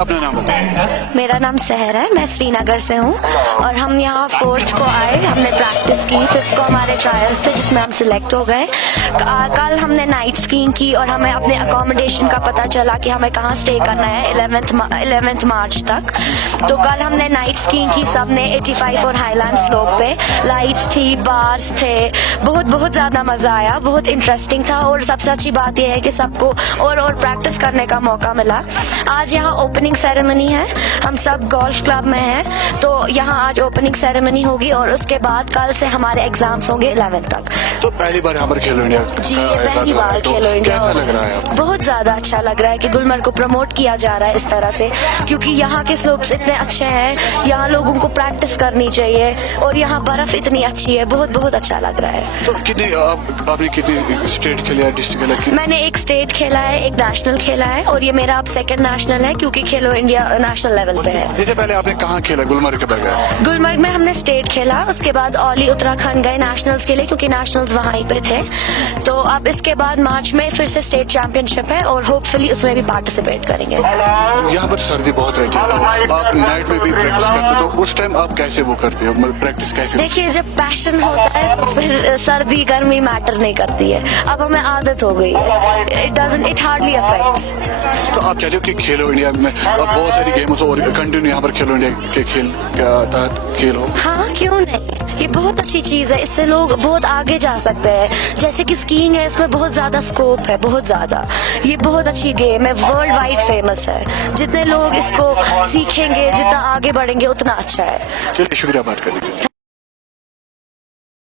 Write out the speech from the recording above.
अपना नाम बताएं। मेरा नाम सहर है, मैं श्रीनगर से हूँ और हम यहाँ 4th को आए, हमने प्रैक्टिस की। 5th को हमारे ट्रायल्स थे जिसमें हम सिलेक्ट हो गए। कल हमने नाइट स्कीइंग की और हमें अपने अकोमोडेशन का पता चला कि हमें कहाँ स्टे करना है 11th मार्च तक। तो कल हमने नाइट स्कीइंग की, सबने 85 और हाईलैंड स्लोप पे। लाइट्स थी, बार्स थे, बहुत ज़्यादा मज़ा आया, बहुत इंटरेस्टिंग था। और सबसे अच्छी बात यह है कि सबको और प्रैक्टिस करने का मौका मिला। आज यहाँ ओपनिंग सेरेमनी है, हम सब गोल्फ क्लब में हैं, तो यहाँ आज ओपनिंग सेरेमनी होगी और उसके बाद कल से हमारे एग्जाम्स होंगे 11th तक। तो पहली बार यहाँ पर खेलो इंडिया जी, ये पहली बार तो खेलो इंडिया। कैसा लग रहा है आपको? बहुत ज़्यादा अच्छा लग रहा है कि गुलमर्ग को प्रमोट किया जा रहा है इस तरह से, क्योंकि यहाँ के स्लोप्स इतने अच्छे हैं, यहाँ लोगों को प्रैक्टिस करनी चाहिए और यहाँ बर्फ इतनी अच्छी है, बहुत अच्छा लग रहा है। तो आपने कितनी स्टेट खेला है, डिस्ट्रिक्ट खेला है? मैंने एक स्टेट खेला है, एक नेशनल खेला है और ये मेरा अब 2nd नेशनल है, क्योंकि खेलो इंडिया नेशनल लेवल पे है। इससे पहले आपने कहाँ खेला, गुलमर्ग के बगैर? गुलमर्ग में हमने स्टेट खेला, उसके बाद ओली उत्तराखंड गए नेशनल्स के लिए, क्योंकि नेशनल्स वहीं पे थे। तो अब इसके बाद मार्च में फिर से स्टेट चैंपियनशिप है और होपफुली उसमें भी पार्टिसिपेट करेंगे। यहाँ पर सर्दी बहुत रहती है, तो आप नाइट में भी प्रैक्टिस करते हो, तो उस टाइम आप कैसे वो करते हो, प्रैक्टिस कैसे? देखिए, जब पैशन होता है तो फिर सर्दी गर्मी मैटर नहीं करती है, अब हमें आदत हो गई है। It hardly affects. तो आप चाहते हो कि खेलो इंडिया में अब बहुत सारी गेम्स और कंटिन्यू यहाँ पर खेलो इंडिया के खेल के तहत खेलो? हाँ, क्यों नहीं, ये बहुत अच्छी चीज़ है, इससे लोग बहुत आगे जा सकते हैं। जैसे कि स्कीइंग है, इसमें बहुत ज़्यादा स्कोप है, बहुत ज़्यादा। ये बहुत अच्छी गेम है, वर्ल्ड वाइड फेमस है। जितने लोग इसको सीखेंगे, जितना आगे बढ़ेंगे, उतना अच्छा है। चलिए, शुक्रिया बात करने के लिए।